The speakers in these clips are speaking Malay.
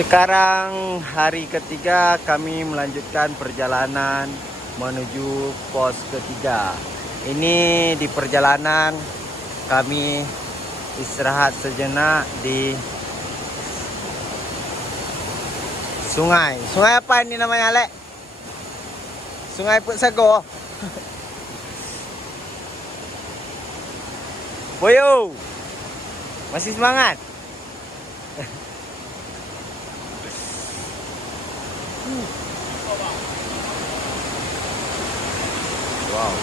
Sekarang hari ketiga kami melanjutkan perjalanan menuju pos ketiga. Ini di perjalanan kami istirahat sejenak di sungai. Sungai apa ini namanya, Lek? Sungai Putsago. Boyo, masih semangat? Wow.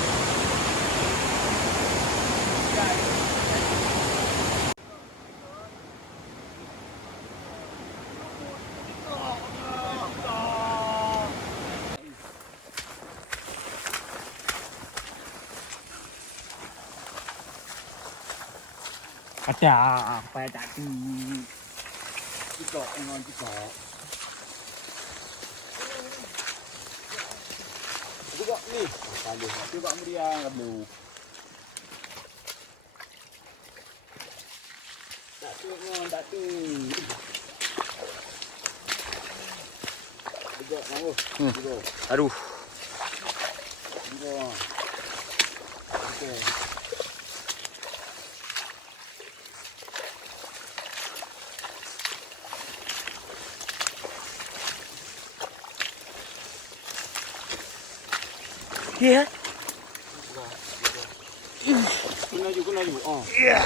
Ada apa ya tadi? Kita ngon kita. Juga nih, tadi coba meriang kamu. Tak tu ngon tak tu. Juga kamu. Juga. Aduh. Juga. Okey. Iya. Kena ju. Oh. Iya.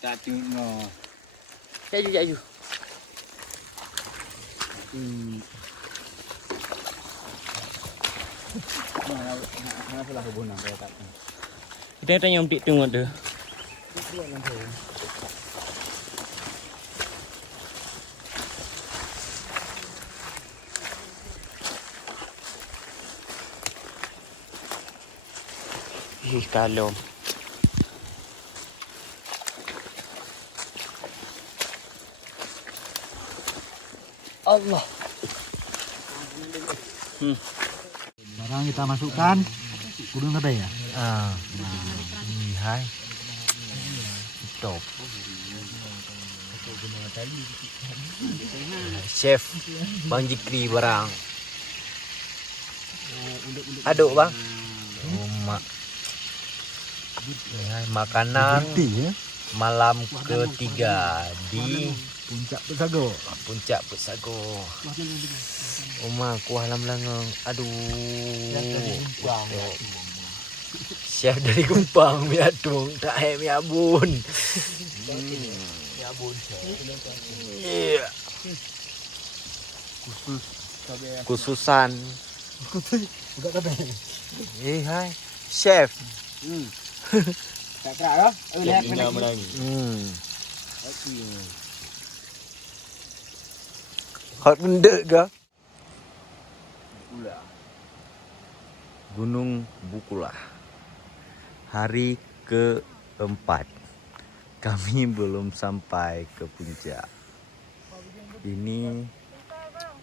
Tak tengok. Jaju. Mana pula kebun nak tak. Kita tanya Om Dik tengok tu. Kalau Allah. Barang kita masukkan kudung apa ya? Ini hai. Top. Chef Bang Jikri barang. Aduk bang. Makanan malam ketiga di Puncak Putsago. Oma kuah lam langong. Aduh. Chef dari Gempang mi adung tak mi abun. Iya. Khususan. Buka kabe. Hai. Chef. Tak kerak dah. Lihat kena menang. Hot benda ke? Gunung Bukulah. Hari keempat. Kami belum sampai ke puncak. Ini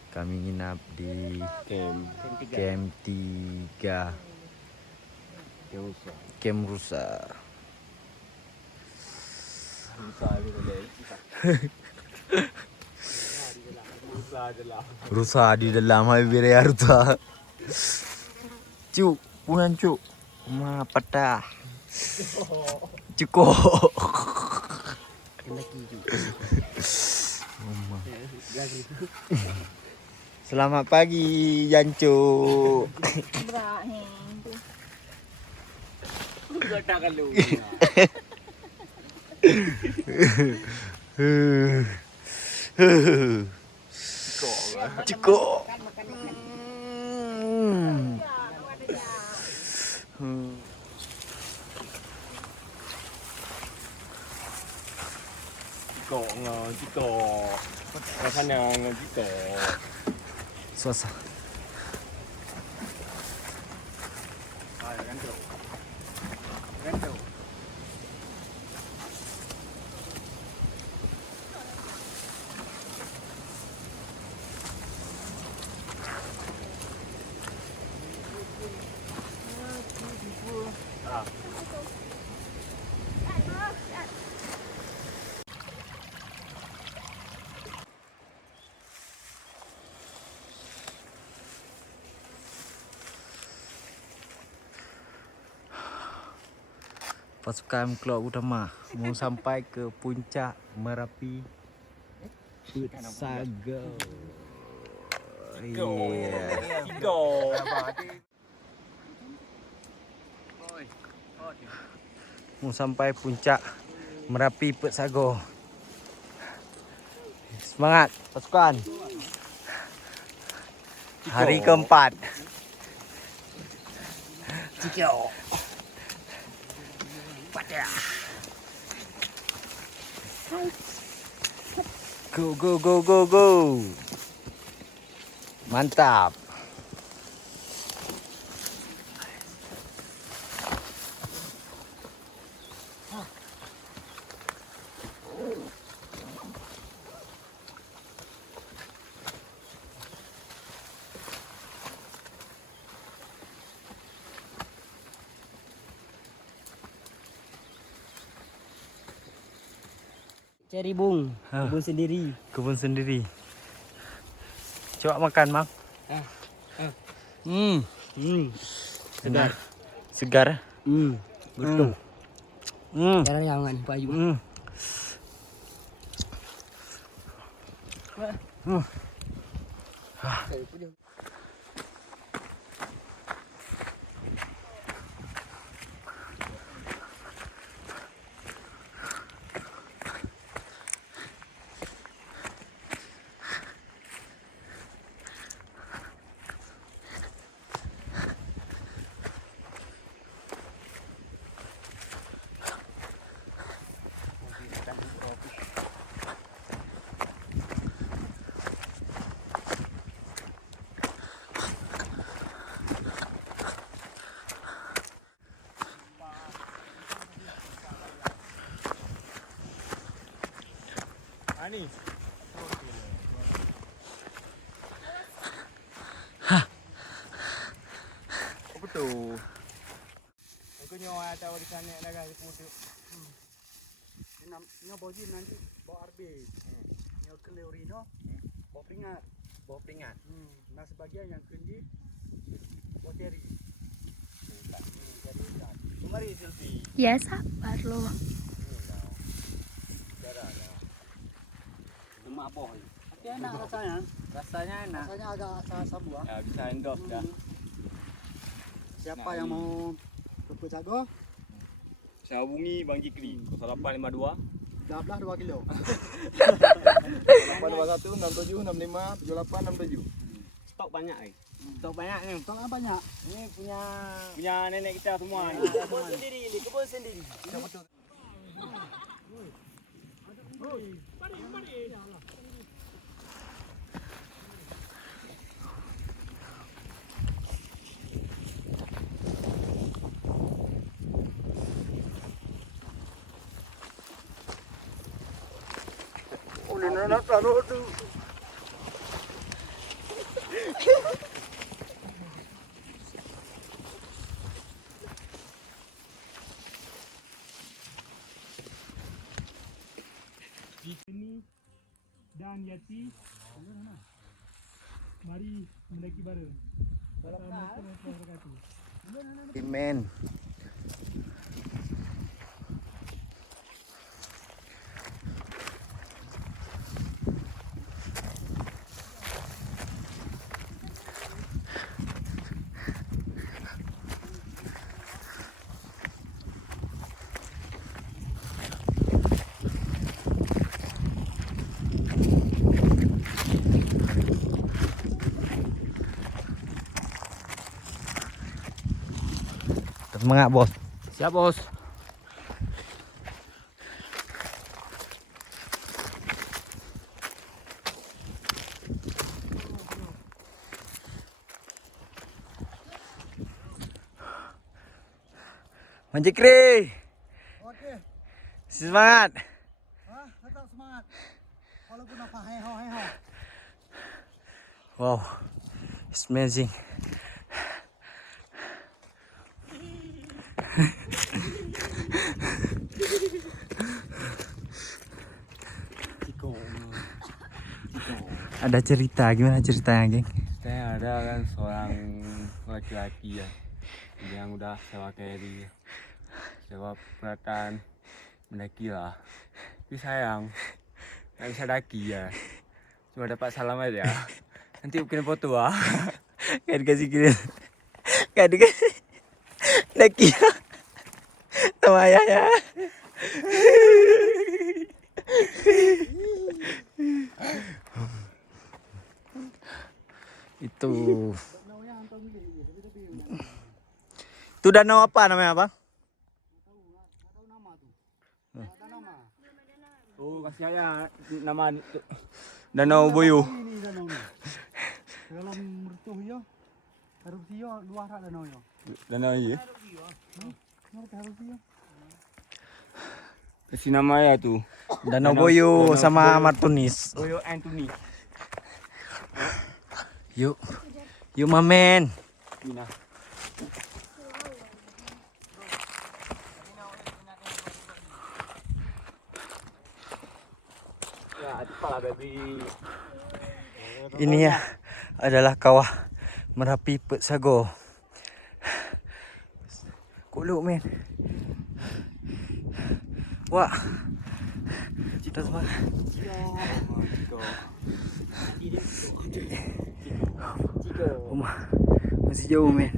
kami nginap di Camp 3 Camp Rusa. Rusa di dalam hai biraya rusa. Cuk, punan cuk. Ma patah. Cukup. Selamat pagi, Jancu. Cukup. Jika makanan jika Suasana. Pasukan keluar utama mau sampai ke puncak Merapi Sago. Iya. Mau sampai puncak Merapi Sago. Semangat pasukan. Hari keempat. Cikio. Go go go go go. Mantap. Cari bung, kebun sendiri. Kebun sendiri. Coba makan, Mang. Segar. Segar. Betul. Hmm. Cara jangan baju. Ani. Apa tu? Aku nyawa tahu di sana dah guys putih. Nya baju nanti bawa RB. Nya keluri no. Bawa peringat. Bawa peringat. Nah sebagian yang kendi bawa teri. Kemari selfie. Ya sabar loh. Emak boy. Tapi enak rasanya. Rasanya enak. Rasanya agak asam buah. Ya bisa endorse dah. Siapa yang mau ke Sago? Saya hubungi Bang Jikri 0852 Belah 2 kilo. 821 67 65 78 67. Stok banyak eh. Stok banyak ni. Stok yang banyak. Ini punya Nenek kita semua ni. kebun sendiri ini, kebun sendiri. Ini dan Yati, mari mendaki bareng. Assalamualaikum warahmatullahi wabarakatuh. Amen. Semangat bos. Siap bos. Bang Jikri, Okey. semangat. Tetap semangat. Walaupun apa heho. Wow, it's amazing. Ada cerita, gimana ceritanya, geng? Saya ada kan seorang laki-laki ya yang udah sewa carry Jawab perkataan mendaki lah. Tapi sayang, nggak bisa daki ya. Cuma dapat salam aja. Nanti bikin foto ah. Kan dikasih kira. Kan dikasih. Daki. Sama ayahnya. Itu. Itu danau apa namanya, Bang? Oh, kasih aja nama Danau Boyo. Ini danau ni. Dalam mertuh yo. Erupsi yo luar tak danau yo. danau iya. Mana erupsi yo? Kasih nama ya tuh. Danau Boyo sama Martunis. Boyo Anthony. Yuk. Yuk, Mamen. Mina. Ya, itu pala baby. Ini ya adalah kawah Merapi Pek Sago. Kuluk, men. Wah. Cita semangat. Rumah masih jauh, men.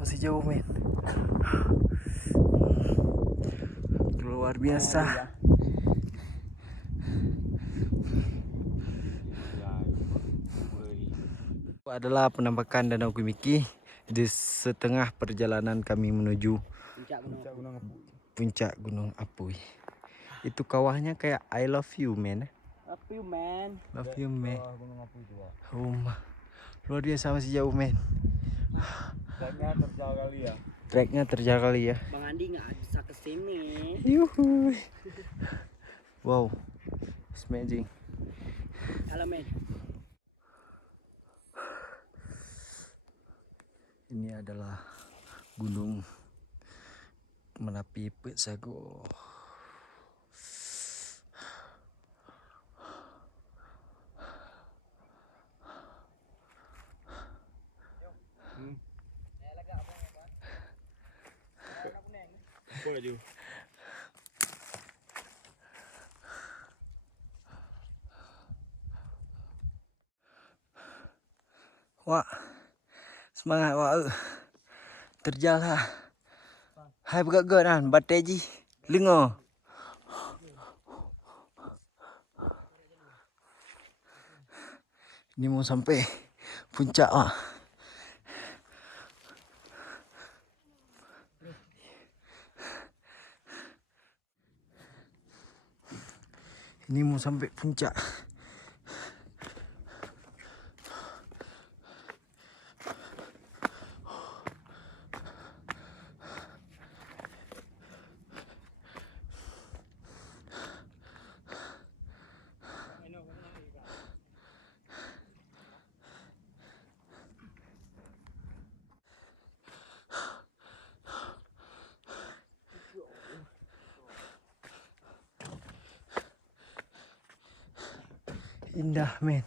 Masih jauh, men. Luar biasa. Itu adalah penampakan Danau Kimiki di setengah perjalanan kami menuju puncak Gunung Apuy. Itu kawahnya kayak I love you, man. Love you, man. Love you, man. Luar biasa, masih jauh, man. Treknya terjal kali ya. Treknya terjal kali ya. Bang Andi nggak bisa kesini. Yuhu. Wow, it's amazing. Halo, men. Ini adalah Gunung Merapi Pek Sago. Boleh ju. Wah, semangat wak. Terjal lah. Hai bergerak kan, batai ji. Lengo. Ini mau sampai puncak ah. Ini mau sampai puncak. Indah, men.